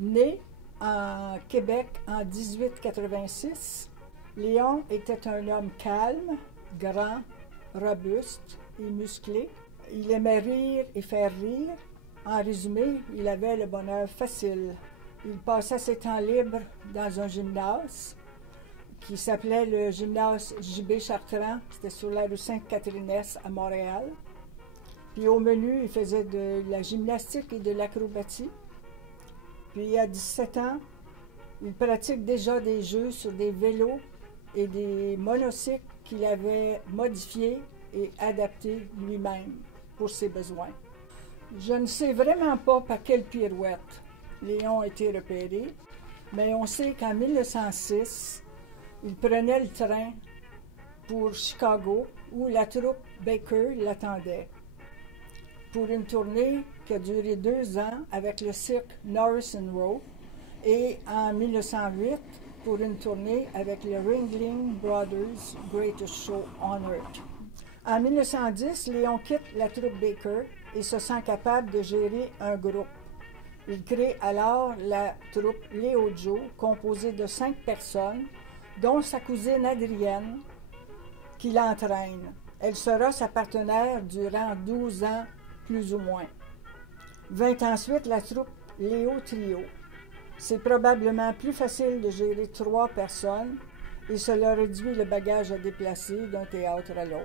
Né en Québec en 1886, Léon était un homme calme, grand, robuste et musclé. Il aimait rire et faire rire. En résumé, il avait le bonheur facile. Il passait ses temps libres dans un gymnase qui s'appelait le gymnase J.B. Chartrand. C'était sur la rue Sainte-Catherine-Est à Montréal. Puis au menu, il faisait de la gymnastique et de l'acrobatie. Puis à 17 ans, il pratique déjà des jeux sur des vélos et des monocycles qu'il avait modifiés et adaptés lui-même pour ses besoins. Je ne sais vraiment pas par quelle pirouette Léon a été repéré, mais on sait qu'en 1906, il prenait le train pour Chicago, où la troupe Baker l'attendait, pour une tournée qui a duré 2 ans avec le cirque Norris & Row, et en 1908, pour une tournée avec le Ringling Brothers Greatest Show on Earth. En 1910, Léon quitte la troupe Baker et se sent capable de gérer un groupe. Il crée alors la troupe Léo Joe, composée de 5 personnes, dont sa cousine Adrienne, qui l'entraîne. Elle sera sa partenaire durant 12 ans, plus ou moins. Vint ensuite la troupe Léo Trio. C'est probablement plus facile de gérer 3 personnes et cela réduit le bagage à déplacer d'un théâtre à l'autre.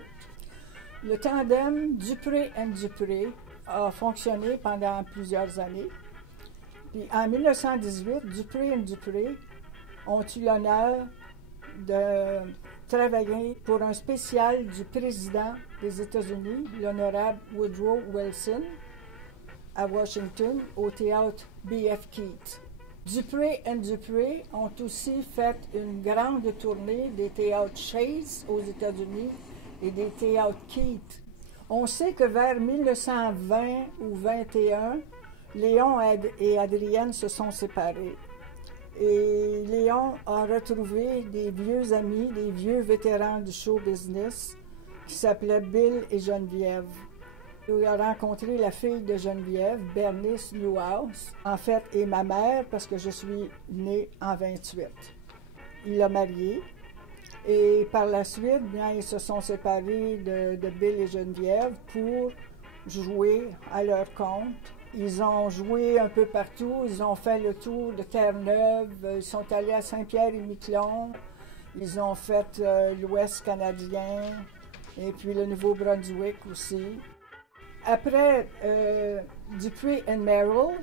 Le tandem Dupré & Dupré a fonctionné pendant plusieurs années. Puis en 1918, Dupré & Dupré ont eu l'honneur de travailler pour un spécial du président des États-Unis, l'honorable Woodrow Wilson, à Washington, au théâtre B.F. Keith. Dupré & Dupré ont aussi fait une grande tournée des théâtres Chase aux États-Unis et des théâtres Keith. On sait que vers 1920 ou 21, Léon et Adrienne se sont séparés. Et Léon a retrouvé des vieux amis, des vieux vétérans du show business qui s'appelaient Bill et Geneviève. Il a rencontré la fille de Geneviève, Bernice Newhouse, en fait, et ma mère, parce que je suis née en 28. Il l'a mariée. Et par la suite, bien, ils se sont séparés de Bill et Geneviève pour jouer à leur compte. Ils ont joué un peu partout. Ils ont fait le tour de Terre-Neuve. Ils sont allés à Saint-Pierre-et-Miquelon. Ils ont fait l'Ouest canadien et puis le Nouveau-Brunswick aussi. Après Dupré & Merrill,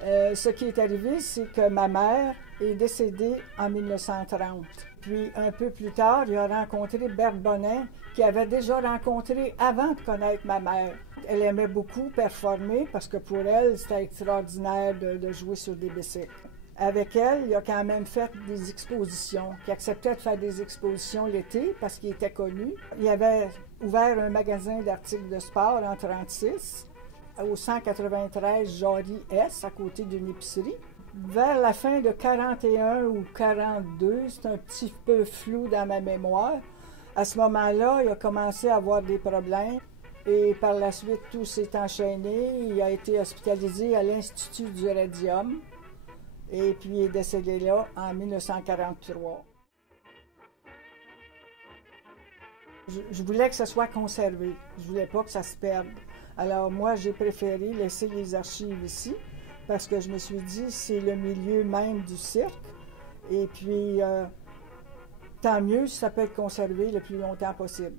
ce qui est arrivé, c'est que ma mère est décédée en 1930. Puis un peu plus tard, il a rencontré Berthe Bonin, qui avait déjà rencontré avant de connaître ma mère. Elle aimait beaucoup performer parce que pour elle, c'était extraordinaire de jouer sur des bicycles. Avec elle, il a quand même fait des expositions, qui acceptait de faire des expositions l'été parce qu'il était connu. Il avait ouvert un magasin d'articles de sport en 1936 au 193 Jory S, à côté d'une épicerie. Vers la fin de 41 ou 42, c'est un petit peu flou dans ma mémoire. À ce moment-là, il a commencé à avoir des problèmes et par la suite, tout s'est enchaîné. Il a été hospitalisé à l'Institut du Radium et puis il est décédé là en 1943. Je voulais que ça soit conservé. Je voulais pas que ça se perde. Alors moi, j'ai préféré laisser les archives ici parce que je me suis dit, c'est le milieu même du cirque. Et puis, tant mieux si ça peut être conservé le plus longtemps possible.